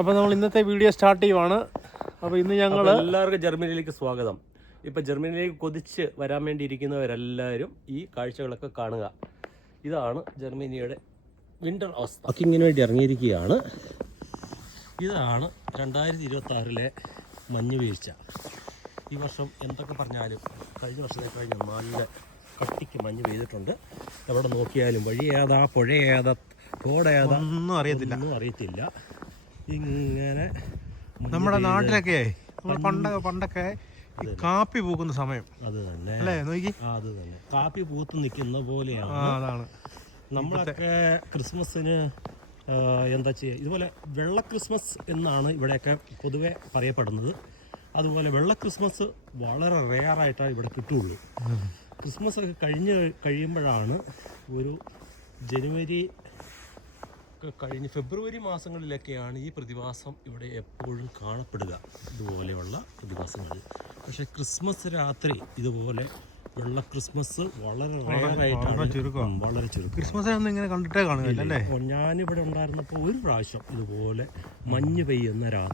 അപ്പോൾ നമ്മൾ ഇന്നത്തെ വീഡിയോ സ്റ്റാർട്ട് ചെയ്യുവാണ്. അപ്പോൾ ഇന്ന് ഞങ്ങൾ എല്ലാവർക്കും ജർമ്മനിയിലേക്ക് സ്വാഗതം. ഇപ്പൊ ജർമ്മനിയിലേക്ക് കൊതിച്ച് വരാൻ വേണ്ടി ഇരിക്കുന്നവരെല്ലാവരും ഈ കാഴ്ചകളൊക്കെ കാണുക. ഇതാണ് ജർമ്മനിയുടെ വിന്റർ അവസ്ഥ. ബുക്കിങ്ങിന് വേണ്ടി ഇറങ്ങിയിരിക്കുകയാണ്. ഇതാണ് രണ്ടായിരത്തി ഇരുപത്തി ആറിലെ മഞ്ഞ് വീഴ്ച. ഈ വർഷം എന്തൊക്കെ പറഞ്ഞാലും കഴിഞ്ഞ വർഷത്തെ കഴിഞ്ഞ നല്ല കട്ടിക്ക് മഞ്ഞ് പെയ്തിട്ടുണ്ട്. എവിടെ നോക്കിയാലും വഴി ഏതാ പുഴ ഏതാ തോടേതാ ഒന്നും അറിയത്തില്ല. ഒന്നും അറിയത്തില്ല. ഇങ്ങനെ നമ്മുടെ നാട്ടിലൊക്കെ നമ്മൾ പണ്ടൊക്കെ പണ്ടൊക്കെ ഈ കാപ്പി പൂക്കുന്ന സമയം. അത് തന്നെ. അല്ലേ? നോക്കി. അത് തന്നെ. കാപ്പി പൂത്ത് നിൽക്കുന്ന പോലെയാണ്. അതാണ്. നമ്മളൊക്കെ ക്രിസ്മസിന് എന്താ ചെയ്യുക ഇതുപോലെ വെള്ള ക്രിസ്മസ് എന്നാണ് ഇവിടെയൊക്കെ പൊതുവെ പറയപ്പെടുന്നത്. അതുപോലെ വെള്ള ക്രിസ്മസ് വളരെ റെയറായിട്ടാണ് ഇവിടെ കിട്ടുള്ളൂ ക്രിസ്മസ് ഒക്കെ കഴിഞ്ഞ് കഴിയുമ്പോഴാണ് ഒരു ജനുവരി കഴിഞ്ഞ് ഫെബ്രുവരി മാസങ്ങളിലൊക്കെയാണ് ഈ പ്രതിഭാസം ഇവിടെ എപ്പോഴും കാണപ്പെടുക. ഇതുപോലെയുള്ള പ്രതിഭാസങ്ങൾ. പക്ഷെ ക്രിസ്മസ് രാത്രി ഇതുപോലെ വെള്ള ക്രിസ്മസ് വളരെ റയറായിട്ടാണ് ചുരുക്കം വളരെ ചുരുക്കം. ക്രിസ്മസ് ഒന്നും ഇങ്ങനെ കണ്ടിട്ടേ അല്ലേ? അപ്പോൾ ഞാനിവിടെ ഉണ്ടായിരുന്നപ്പോൾ ഒരു പ്രാവശ്യം ഇതുപോലെ മഞ്ഞ് പെയ്യുന്ന രാ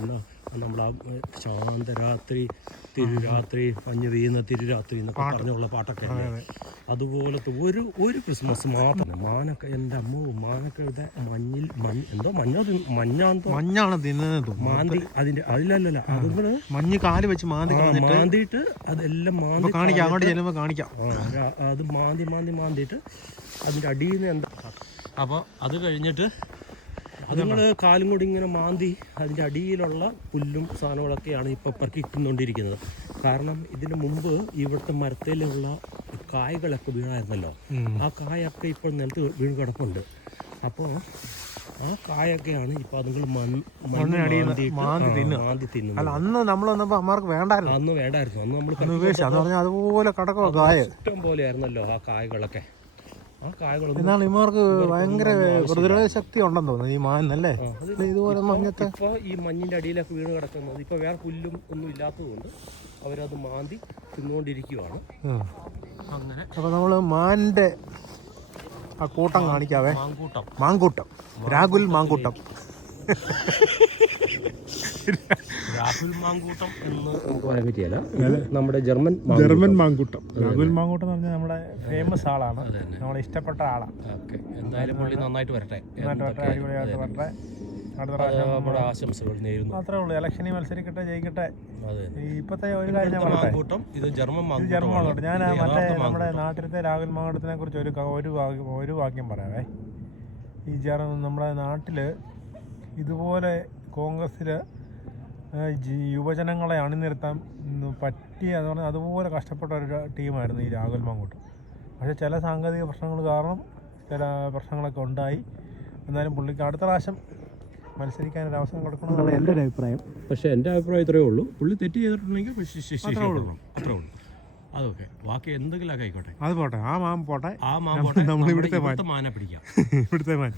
എന്നാ നമ്മൾ ആ ശാന്തരാത്രി തിരുരാത്രി മഞ്ഞ് വീഴുന്ന തിരുരാത്രി എന്നൊക്കെ പറഞ്ഞുള്ള പാട്ടൊക്കെ അതുപോലത്തെ ഒരു ഒരു ക്രിസ്മസ് മാത്രം. മാനക്ക എന്റെ അമ്മ മാനൊക്കെ ഇവിടെ മഞ്ഞിൽ മഞ്ഞ് എന്തോ മഞ്ഞോ മഞ്ഞാണോ മഞ്ഞാന്തോ മഞ്ഞാണ് തിന്നത് മാന്തി അതിന്റെ അതിലല്ലല്ല അതുകൊണ്ട് മഞ്ഞ് കാൽ വെച്ച് മാന്തി മാന്തിയിട്ട് അതെല്ലാം മാന്തി കാണിക്കാം അങ്ങോട്ട് ചെല്ലുമ്പോൾ കാണിക്കാം. അത് മാന്തി മാന്തി മാന്തിയിട്ട് അതിന്റെ അടിയിൽ നിന്ന് എന്താ? അപ്പോൾ അത് കഴിഞ്ഞിട്ട് അതുങ്ങൾ കാലും കൂടി ഇങ്ങനെ മാന്തി അതിന്റെ അടിയിലുള്ള പുല്ലും സാധനങ്ങളൊക്കെയാണ് ഇപ്പോൾ പെറുക്കിക്കൊണ്ടിരിക്കുന്നത് കാരണം ഇതിന് മുമ്പ് ഇവിടുത്തെ മരത്തിലുള്ള കായകളൊക്കെ വീണായിരുന്നല്ലോ. ആ കായൊക്കെ ഇപ്പോൾ നിലത്ത് വീണ് കിടപ്പുണ്ട്. അപ്പോൾ ആ കായൊക്കെയാണ് ഇപ്പോൾ അതുങ്ങൾ മാന്തി തിന്നുന്നത്. അല്ല അന്ന് നമ്മൾ അമ്മമാർക്ക് വേണ്ടായിരുന്നു. അന്ന് വേണ്ടായിരുന്നു. അന്ന് നമ്മൾ അതുപോലെ കടക്കോ കായ. ഇഷ്ടം പോലെ ആയിരുന്നല്ലോ ആ കായകളൊക്കെ. എന്നാൽ ഇവർക്ക് ഭയങ്കര പ്രതിരോധ ശക്തി ഉണ്ടെന്ന് തോന്നുന്നു. ഈ മാൻ അല്ലേ ഇതുപോലെ മഞ്ഞത്തെ ഇപ്പോൾ ഈ മഞ്ഞിന്റെ അടിയിലൊക്കെ വീണ് കിടക്കുന്നത് ഇപ്പോൾ വേറെ പുല്ലും ഒന്നും ഇല്ലാത്തതുകൊണ്ട് അവരത് മാന്തി തിന്നുകൊണ്ടിരിക്കുവാണ്. അങ്ങനെ അപ്പോൾ നമ്മൾ മാന്റെ ആ കൂട്ടം കാണിക്കാവേ. മാങ്കൂട്ടം മാങ്കൂട്ടം രാഹുൽ മാങ്കൂട്ടം രാഹുൽ മാങ്കൂട്ടം എന്ന് നമുക്ക് പറയാൻ പറ്റിയല്ല. നമ്മുടെ ജർമ്മൻ ജർമ്മൻ മാങ്കൂട്ടം. രാഹുൽ മാങ്കൂട്ടം എന്ന് പറഞ്ഞാൽ നമ്മുടെ ഫേമസ് ആളാണ്. നമ്മളെ ഇഷ്ടപ്പെട്ട ആളാണ്. ഓക്കെ. എന്തായാലും പുള്ളി നന്നായിട്ട് വരട്ടെ അടിപൊളിയായിട്ട് വരട്ടെ. അടുത്ത അത് പ്രാവശ്യം നമ്മുടെ ആശംസകൾ നേരുന്നു. മാത്രമേ ഉള്ളൂ. ഇലക്ഷനിൽ മത്സരിക്കട്ടെ ജയിക്കട്ടെ. ഇപ്പത്തെ ഒരു കാര്യം ഞാൻ മാങ്കൂട്ടം ഇത് ജർമ്മൻ ജർമ്മൻ മാങ്കൂട്ടം. ഞാൻ മറ്റേ നമ്മുടെ നാട്ടിലത്തെ രാഹുൽ മാങ്കൂട്ടത്തിനെ കുറിച്ച് ഒരു ഒരു വാക്യം ഒരു വാക്യം പറയാവേ. ഈ ജർ നമ്മുടെ നാട്ടിൽ ഇതുപോലെ കോൺഗ്രസ്സിൽ യുവജനങ്ങളെ അണിനിരത്താൻ പറ്റി പറ്റിയ എന്ന് പറഞ്ഞാൽ അതുപോലെ കഷ്ടപ്പെട്ട ഒരു ടീമായിരുന്നു ഈ രാഹുൽ മാങ്കൂട്ടം. പക്ഷേ ചില സാങ്കേതിക പ്രശ്നങ്ങൾ കാരണം ചില പ്രശ്നങ്ങളൊക്കെ ഉണ്ടായി. എന്നാലും പുള്ളിക്ക് അടുത്ത പ്രാവശ്യം മത്സരിക്കാൻ ഒരു അവസരം കൊടുക്കണമെന്നാണ് എന്റെ ഒരു അഭിപ്രായം. പക്ഷേ എന്റെ അഭിപ്രായം ഇത്രയേ ഉള്ളൂ. പുള്ളി തെറ്റ് ചെയ്തിട്ടുണ്ടെങ്കിൽ അത്രേ ഉള്ളൂ. അത്രേ ഉള്ളൂ. അതൊക്കെ. ബാക്കി എന്തെങ്കിലും ആയിക്കോട്ടെ. അത് പോട്ടെ. ആ മാൻ പോട്ടെ. ആ മാൻ പോട്ടെ. നമ്മൾ ഇവിടുത്തെ മാൻ. ഇവിടുത്തെ മാനെ പിടിക്കാം. ഇവിടുത്തെ മാൻ.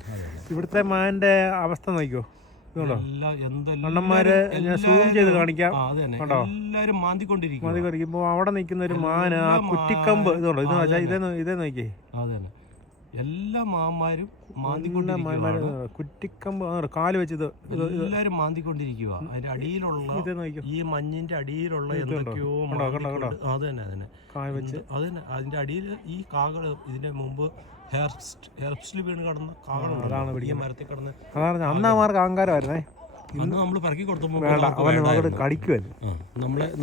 ഇവിടുത്തെ മാന്റെ അവസ്ഥ നോക്കിയോ അണ്ണന്മാര് ഞാൻ zoom ചെയ്ത് കാണിക്കാം. കണ്ടോ? എല്ലാവരും മാന്തിക്കൊണ്ടിരിക്കും മതി അവിടെ നിൽക്കുന്ന ഒരു മാന ആ കുറ്റിക്കമ്പ് ഇതുണ്ടോ? ഇത് ഇതേ ഇതേ നോക്കിയേ. അത് എല്ലാ മാമാരും കുറ്റിക്കമ്പ് കാൽ വെച്ച് ഇത് ഇത് എല്ലാരും മാന്തിക്കൊണ്ടിരിക്കുക. അതിന്റെ അടിയിലുള്ള ഈ മഞ്ഞിന്റെ അടിയിലുള്ള? എന്തൊക്കെയോ അത് തന്നെ അത് തന്നെ. അതിന്റെ അടിയിൽ ഈ കാകൾ ഇതിന്റെ മുമ്പ് വീണ് കിടന്ന അതാണ് ഈ മരത്തിൽ കിടന്ന് അതാണ് അന്നമാർക്ക് അഹങ്കാരമായിരുന്നേ. അന്ന് നമ്മൾ പറക്കി കൊടുത്തപ്പോൾ വേണ്ട നമുക്ക് അവൻ അങ്ങോട്ട് കടിക്കുമല്ലോ ആ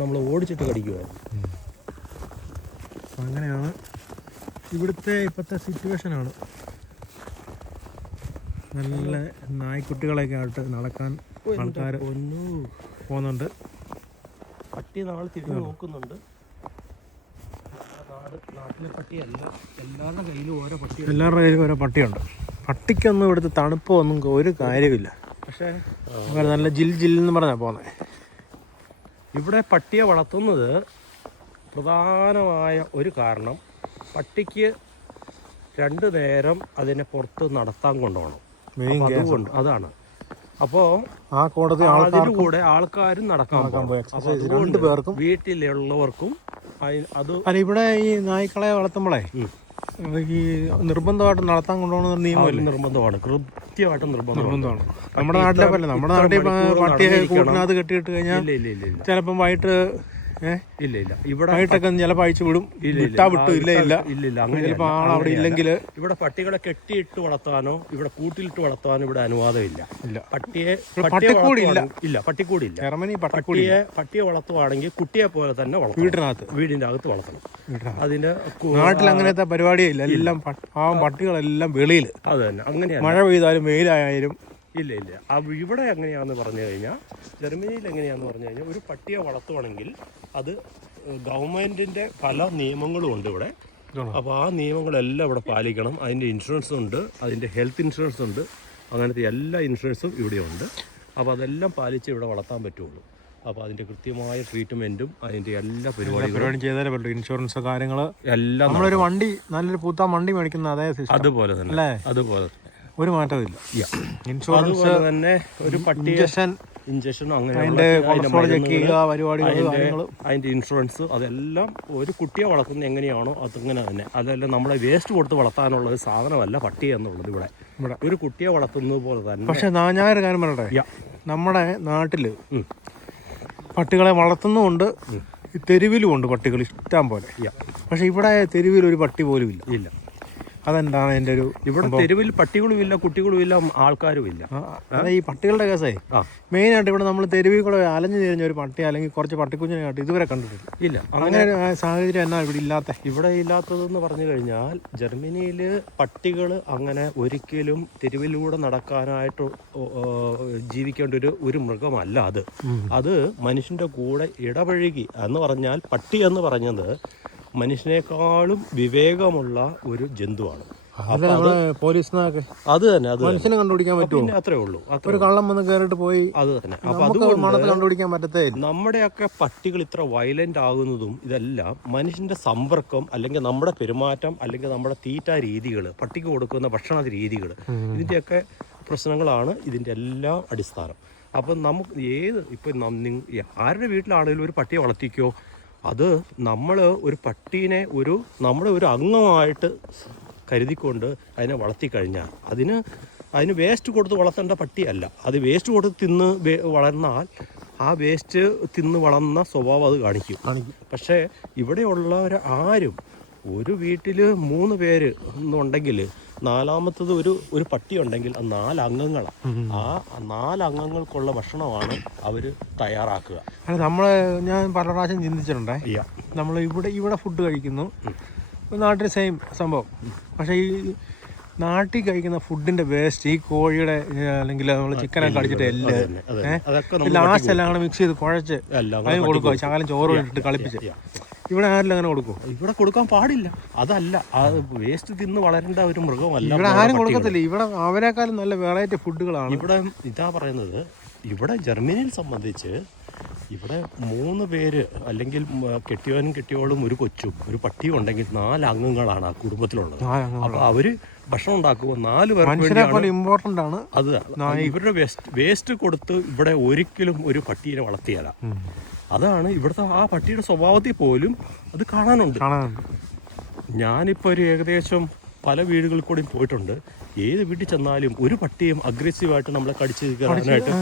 നമ്മളെ ഓടിച്ചിട്ട് അങ്ങനെയാണ് ഇവിടുത്തെ ഇപ്പോഴത്തെ സിറ്റുവേഷനാണ് നല്ല നായ്ക്കുട്ടികളെയൊക്കെ ആയിട്ട് നടക്കാൻ ആൾക്കാർ പോകുന്നുണ്ട്. പട്ടി നാളെ തിരിഞ്ഞു നോക്കുന്നുണ്ട്. എല്ലാവരുടെ കയ്യിലും ഓരോ പട്ടിയുണ്ട്. പട്ടിക്കൊന്നും ഇവിടുത്തെ തണുപ്പോ ഒന്നും ഒരു കാര്യമില്ല പക്ഷേ നല്ല ജിൽ ജിൽ എന്ന് പറഞ്ഞാ പോകുന്നത് ഇവിടെ പട്ടിയെ വളർത്തുന്നത് പ്രധാനമായ ഒരു കാരണം പട്ടിക്ക് രണ്ട് നേരം അതിനെ പുറത്ത് നടത്താൻ കൊണ്ടുപോകണം. അതുകൊണ്ട് അതാണ്. അപ്പോ ആ കോടതി അതിലൂടെ ആൾക്കാരും നടക്കാൻ പോകും അതുകൊണ്ട് വീട്ടിലുള്ളവർക്കും അത് അല്ല ഇവിടെ ഈ നായ്ക്കളെ വളർത്തുമ്പോഴേ ഈ നിർബന്ധമായിട്ട് നടത്താൻ കൊണ്ടുപോകുന്ന നിയമമില്ല നിർബന്ധമാണ്. കൃത്യമായിട്ട് നിർബന്ധമാണ്. നമ്മുടെ നാട്ടിലെ പോലെ നമ്മുടെ നാട്ടിൽ പട്ടിയെ കൂട്ടിനകത്ത് കെട്ടിയിട്ട് കഴിഞ്ഞാൽ ചിലപ്പം വൈകിട്ട് ഇല്ല ഇല്ല ഇവിടെ വൈകിട്ടൊക്കെ ചിലപ്പോൾ അയച്ചു വിടും. വിട്ടാ ഇല്ല ഇല്ല. ഇല്ല ഇല്ല. അങ്ങനെ ചിലപ്പോൾ ആൾ അവിടെ ഇല്ലെങ്കിൽ ഇവിടെ പട്ടികളെ കെട്ടിയിട്ട് വളർത്താനോ ഇവിടെ കൂട്ടിലിട്ട് വളർത്താനോ ഇവിടെ അനുവാദമില്ല. ഇല്ല. പട്ടിയെ പട്ടിക്കൂടി ഇല്ല. വളർത്തുവാണെങ്കിൽ- ഇല്ല പട്ടിക്കൂടി ഇല്ല ജർമ്മനി പട്ടിയെ പട്ടിയെ വളർത്തുവാണെങ്കിൽ കുട്ടിയെ പോലെ തന്നെ വളർത്തും വീടിനകത്ത്. വീടിന്റെ അകത്ത് വളർത്തണം അതിന്റെ നാട്ടിൽ അങ്ങനത്തെ പരിപാടിയില്ല. എല്ലാം പട്ടികളെല്ലാം വെളിയിൽ അത് തന്നെ. അങ്ങനെ മഴ പെയ്താലും വെയിലായാലും. ഇല്ല ഇല്ല. ഇവിടെ എങ്ങനെയാന്ന് പറഞ്ഞു കഴിഞ്ഞാൽ ജർമ്മനിയിൽ എങ്ങനെയാന്ന് പറഞ്ഞു കഴിഞ്ഞാൽ ഒരു പട്ടിയെ വളർത്തുവാണെങ്കിൽ അത് ഗവൺമെന്റിന്റെ പല നിയമങ്ങളും ഉണ്ട് ഇവിടെ. അപ്പൊ അപ്പോൾ ആ നിയമങ്ങളെല്ലാം ഇവിടെ പാലിക്കണം. അതിന്റെ ഇൻഷുറൻസ് ഉണ്ട് അതിന്റെ ഹെൽത്ത് ഇൻഷുറൻസ് ഉണ്ട് അങ്ങനത്തെ എല്ലാ ഇൻഷുറൻസും ഇവിടെ ഉണ്ട്. അപ്പോൾ അതെല്ലാം പാലിച്ച് ഇവിടെ വളർത്താൻ പറ്റുള്ളൂ. അപ്പോൾ അതിന്റെ കൃത്യമായ ട്രീറ്റ്മെന്റും അതിന്റെ എല്ലാ പരിപാടികളും പരിപാടി ചെയ്താലേ പറ്റും ഇൻഷുറൻസ് കാര്യങ്ങൾ എല്ലാം നമ്മളൊരു വണ്ടി നല്ലൊരു പൂത്താൻ വണ്ടി മേടിക്കുന്ന അതേ അതുപോലെ തന്നെ. അതുപോലെ ഒരു മാറ്റമില്ല. ഇൻഷുറൻസ് തന്നെ ഒരു പട്ടിയെ ഇഞ്ചക്ഷൻ ഇഞ്ചക്ഷനും അങ്ങനെ അതിന്റെ അതിന്റെ ഇൻഷുറൻസ് അതെല്ലാം ഒരു കുട്ടിയെ വളർത്തുന്നത് എങ്ങനെയാണോ അതങ്ങനെ തന്നെ. അതെല്ലാം നമ്മളെ വേസ്റ്റ് കൊടുത്ത് വളർത്താനുള്ള ഒരു സാധനമല്ല പട്ടി എന്നുള്ളത് ഇവിടെ. ഒരു കുട്ടിയെ വളർത്തുന്നത് പോലെ തന്നെ പക്ഷെ ഞാനൊരു കാര്യം പറയട്ടെ. നമ്മുടെ നാട്ടിൽ പട്ടികളെ വളർത്തുന്നുമുണ്ട് തെരുവിലും തെരുവിലുമുണ്ട് പട്ടികൾ ഇഷ്ടം പോലെ. പക്ഷെ ഇവിടെ തെരുവിൽ ഒരു പട്ടി പോലും ഇല്ല. ഇല്ല. അതെന്താണ് എന്റെ ഒരു ഇവിടെ തെരുവിൽ പട്ടികളും ഇല്ല കുട്ടികളും ഇല്ല ആൾക്കാരും ഇല്ല അതെ ഈ പട്ടികളുടെ കേസേ. മെയിൻ ആയിട്ട് ഇവിടെ നമ്മൾ തെരുവിൽ കൂടെ അലഞ്ഞു തിരിഞ്ഞ ഒരു പട്ടി അല്ലെങ്കിൽ കുറച്ച് പട്ടിക്കുഞ്ഞിനെ കാട്ടി ഇതുവരെ കണ്ടിട്ടില്ല. ഇല്ല. അങ്ങനെ സാഹചര്യം എന്നാ ഇവിടെ ഇല്ലാത്ത? ഇവിടെ ഇല്ലാത്തതെന്ന് പറഞ്ഞു കഴിഞ്ഞാൽ ജർമ്മനിയിൽ പട്ടികൾ അങ്ങനെ ഒരിക്കലും തെരുവിലൂടെ നടക്കാനായിട്ട് ജീവിക്കേണ്ട ഒരു ഒരു മൃഗമല്ല അത്. അത് മനുഷ്യന്റെ കൂടെ ഇടപഴകി എന്ന് പറഞ്ഞാൽ പട്ടി എന്ന് പറഞ്ഞത് മനുഷ്യനേക്കാളും വിവേകമുള്ള ഒരു ജന്തുവാണ്. പോലീസിനൊക്കെ അത് തന്നെ അത് മനുഷ്യനെ കണ്ടുപിടിക്കാൻ പറ്റും അത്രേ ഉള്ളൂ ഒരു കള്ളം വന്ന് കയറിട്ട് പോയി അത് തന്നെ. അപ്പൊ അത് അതുകൊണ്ട് കണ്ടുപിടിക്കാൻ പറ്റത്തേ നമ്മുടെയൊക്കെ പട്ടികൾ ഇത്ര വയലന്റ് ആകുന്നതും ഇതെല്ലാം മനുഷ്യന്റെ സമ്പർക്കം അല്ലെങ്കിൽ നമ്മുടെ പെരുമാറ്റം അല്ലെങ്കിൽ നമ്മുടെ തീറ്റ രീതികൾ പട്ടിക്ക് കൊടുക്കുന്ന ഭക്ഷണ രീതികൾ ഇതിന്റെയൊക്കെ പ്രശ്നങ്ങളാണ് ഇതിന്റെ എല്ലാം അടിസ്ഥാനം. അപ്പം നമുക്ക് ഏത് ഇപ്പം ആരുടെ വീട്ടിലാണെങ്കിലും ഒരു പട്ടിയെ വളർത്തിക്കോ? അത് നമ്മൾ ഒരു പട്ടീനെ ഒരു നമ്മുടെ ഒരു അംഗമായിട്ട് കരുതിക്കൊണ്ട് അതിനെ വളർത്തിക്കഴിഞ്ഞാൽ അതിന് അതിന് വേസ്റ്റ് കൊടുത്ത് വളർത്തേണ്ട പട്ടിയല്ല അത് വേസ്റ്റ് കൊടുത്ത് തിന്ന് വളർന്നാൽ ആ വേസ്റ്റ് തിന്ന് വളർന്ന സ്വഭാവം അത് കാണിക്കും കാണിക്കും. പക്ഷേ ഇവിടെയുള്ളവർ ആരും ഒരു വീട്ടിൽ മൂന്ന് പേര് എന്നുണ്ടെങ്കിൽ നാലാമത്തത് ഒരു ഒരു പട്ടി ഉണ്ടെങ്കിൽ ആ നാല് അംഗങ്ങളാണ് ആ നാല് അംഗങ്ങൾക്കുള്ള ഭക്ഷണമാണ് അവർ തയ്യാറാക്കുക. അല്ല നമ്മൾ ഞാൻ പല പ്രാവശ്യം ചിന്തിച്ചിട്ടുണ്ടേ. നമ്മൾ ഇവിടെ ഇവിടെ ഫുഡ് കഴിക്കുന്നു. നാട്ടിൽ സെയിം സംഭവം. പക്ഷേ ഈ നാട്ടിൽ കഴിക്കുന്ന ഫുഡിന്റെ വേസ്റ്റ് ഈ കോഴിയുടെ അല്ലെങ്കിൽ നമ്മൾ ചിക്കനൊക്കെ അടിച്ചിട്ട് എല്ലാം ലാസ്റ്റ് എല്ലാം കൂടെ മിക്സ് ചെയ്ത് കുഴച്ച് അതിന് കൊടുക്കുക ശകലം ചോറ് ഇട്ടിട്ട് കളിപ്പിച്ച്. ഇവിടെ ആരെങ്കിലും അങ്ങനെ കൊടുക്കും? ഇവിടെ കൊടുക്കാൻ പാടില്ല. അതല്ല അത് വേസ്റ്റ് തിന്ന് വളരേണ്ട ഒരു മൃഗമല്ല ഇവിടെ ആരും കൊടുക്കത്തില്ല. ഇവിടെ അവരെക്കാളും നല്ല വെറൈറ്റി ഫുഡുകളാണ് ഇവിടെ ഇതാ പറയുന്നത് ഇവിടെ ജർമ്മനിയിൽ സംബന്ധിച്ച് ഇവിടെ മൂന്ന് പേര് അല്ലെങ്കിൽ കെട്ടിയവനും കെട്ടിയോളും ഒരു കൊച്ചും ഒരു പട്ടിയും ഉണ്ടെങ്കിൽ നാല് അംഗങ്ങളാണ് ആ കുടുംബത്തിലുള്ളത്. അപ്പൊ അവർ ഭക്ഷണം ഉണ്ടാക്കുമ്പോൾ നാല് പേർക്ക് ഇമ്പോർട്ടന്റ് ആണ്. അത് ഇവരുടെ വേസ്റ്റ് വേസ്റ്റ് കൊടുത്ത് ഇവിടെ ഒരിക്കലും ഒരു പട്ടീനെ വളർത്തിയല്ല. അതാണ് ഇവിടുത്തെ ആ പട്ടിയുടെ സ്വഭാവത്തിൽ പോലും അത് കാണാനുണ്ട്. കാണാനുണ്ട്. ഞാനിപ്പോൾ ഒരു ഏകദേശം പല വീടുകളിൽ കൂടെയും പോയിട്ടുണ്ട്. ഏത് വീട്ടിൽ ചെന്നാലും ഒരു പട്ടിയും അഗ്രസീവായിട്ട് നമ്മളെ കടിച്ച് കയറാനായിട്ട്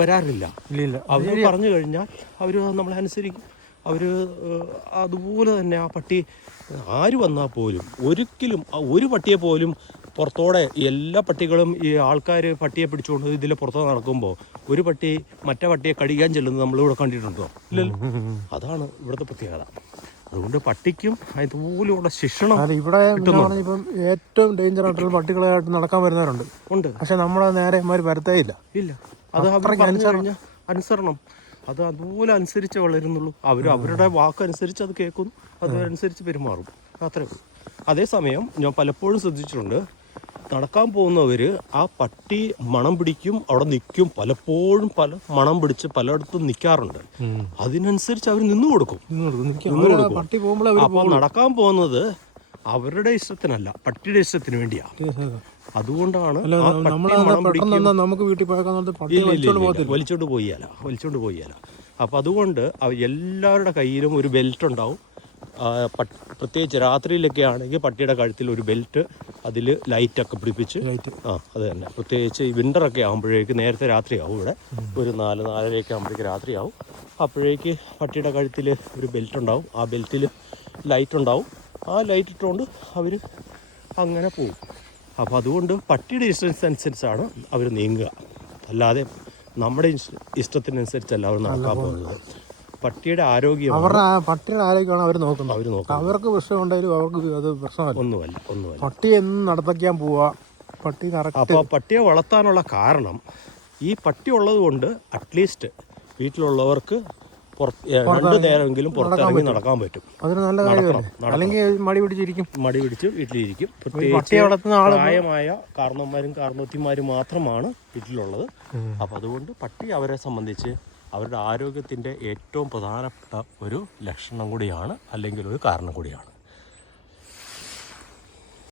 വരാറില്ല. ഇല്ല ഇല്ല. അവർ പറഞ്ഞു കഴിഞ്ഞാൽ അവർ നമ്മളെ അനുസരിക്കും. അവർ അതുപോലെ തന്നെ ആ പട്ടി ആര് വന്നാൽ പോലും ഒരിക്കലും ഒരു പട്ടിയെ പോലും പുറത്തോടെ എല്ലാ പട്ടികളും ഈ ആൾക്കാർ പട്ടിയെ പിടിച്ചുകൊണ്ട് ഇതിലെ പുറത്ത് നടക്കുമ്പോൾ ഒരു പട്ടി മറ്റേ പട്ടിയെ കടിക്കാൻ ചെല്ലുന്നത് നമ്മളിവിടെ കണ്ടിട്ടുണ്ടോ? ഇല്ലല്ലോ അതാണ് ഇവിടുത്തെ പ്രത്യേകത. അതുകൊണ്ട് പട്ടിക്കും അതുപോലെയുള്ള ശിക്ഷണം ഇവിടെ ഇപ്പം ഏറ്റവും ഡേഞ്ചർ ആയിട്ടുള്ള പട്ടികളായിട്ട് നടക്കാൻ വരുന്നവരുണ്ട്. ഉണ്ട്. പക്ഷെ നമ്മളെ നേരെ വരത്തേ ഇല്ല. ഇല്ല. അത് അവർ അനുസരണം. അത് അതുപോലെ അനുസരിച്ച് വളരുന്നുള്ളൂ. അവർ അവരുടെ വാക്കനുസരിച്ച് അത് കേൾക്കുന്നു. അതനുസരിച്ച് പെരുമാറും. അത്രേ ഉള്ളൂ. അതേസമയം ഞാൻ പലപ്പോഴും ശ്രദ്ധിച്ചിട്ടുണ്ട്. നടക്കാൻ പോകുന്നവർ ആ പട്ടി മണം പിടിക്കും അവിടെ നിൽക്കും പലപ്പോഴും പല മണം പിടിച്ച് പലയിടത്തും നിൽക്കാറുണ്ട് അതിനനുസരിച്ച് അവർ നിന്നു കൊടുക്കും. നിന്ന് കൊടുക്കും. അപ്പോൾ നടക്കാൻ പോകുന്നത് അവരുടെ ഇഷ്ടത്തിനല്ല പട്ടിയുടെ ഇഷ്ടത്തിന് വേണ്ടിയാ. അതുകൊണ്ടാണ് നമുക്ക് വീട്ടിൽ വലിച്ചോണ്ട് പോയാലോ. വലിച്ചോണ്ട് വലിച്ചോണ്ട് അപ്പം അതുകൊണ്ട് എല്ലാവരുടെ കയ്യിലും ഒരു ബെൽറ്റ് ഉണ്ടാവും. പ്രത്യേകിച്ച് രാത്രിയിലൊക്കെ ആണെങ്കിൽ പട്ടിയുടെ കഴുത്തിൽ ഒരു ബെൽറ്റ് അതിൽ ലൈറ്റൊക്കെ പിടിപ്പിച്ച് ലൈറ്റ്. ആ അത് തന്നെ. പ്രത്യേകിച്ച് ഈ വിന്ററൊക്കെ ആകുമ്പോഴേക്ക് നേരത്തെ രാത്രിയാവും ഇവിടെ. ഒരു നാല് നാലരയൊക്കെ ആകുമ്പോഴേക്ക് രാത്രിയാവും. അപ്പോഴേക്ക് പട്ടിയുടെ കഴുത്തിൽ ഒരു ബെൽറ്റ് ഉണ്ടാവും ആ ബെൽറ്റിൽ ലൈറ്റ് ഉണ്ടാവും ആ ലൈറ്റ് ഇട്ടുകൊണ്ട് അവർ അങ്ങനെ പോകും അപ്പോൾ അതുകൊണ്ട് പട്ടിയുടെ ഇഷ്ടം അനുസരിച്ചാണ് അവർ നീങ്ങുക. അല്ലാതെ നമ്മുടെ ഇഷ്ടത്തിനനുസരിച്ചല്ല അവർ നടക്കാൻ പോകുന്നത്. പട്ടിയുടെ ആരോഗ്യം അവരുടെ പട്ടിയുടെ ആരോഗ്യമാണ് അവർ നോക്കുന്നത്. അവർ നോക്കുന്നത്. അവർക്ക് പ്രശ്നമുണ്ടെങ്കിലും അവർക്ക് അത് പ്രശ്നമല്ല. ഒന്നുമല്ല ഒന്നുമല്ല. പട്ടി എന്നും നടത്തയ്ക്കാൻ പോവാ. പട്ടി അപ്പോൾ പട്ടിയെ വളർത്താനുള്ള കാരണം ഈ പട്ടി ഉള്ളത് കൊണ്ട് അറ്റ്ലീസ്റ്റ് വീട്ടിലുള്ളവർക്ക് രണ്ട് നേരമെങ്കിലും പുറത്തിറങ്ങി നടക്കാൻ പറ്റും. അതൊരു നല്ല കാര്യമാണ് അല്ലെങ്കിൽ മടി പിടിച്ചിരിക്കും. മടി പിടിച്ച് വീട്ടിലിരിക്കും. പ്രത്യേകിച്ച് പ്രായമായ കാരണവന്മാരും കാരണവത്തിമാരും മാത്രമാണ് വീട്ടിലുള്ളത്. അപ്പോൾ അതുകൊണ്ട് പട്ടി അവരെ സംബന്ധിച്ച് അവരുടെ ആരോഗ്യത്തിന്റെ ഏറ്റവും പ്രധാനപ്പെട്ട ഒരു ലക്ഷണം കൂടിയാണ് അല്ലെങ്കിൽ ഒരു കാരണം കൂടിയാണ്.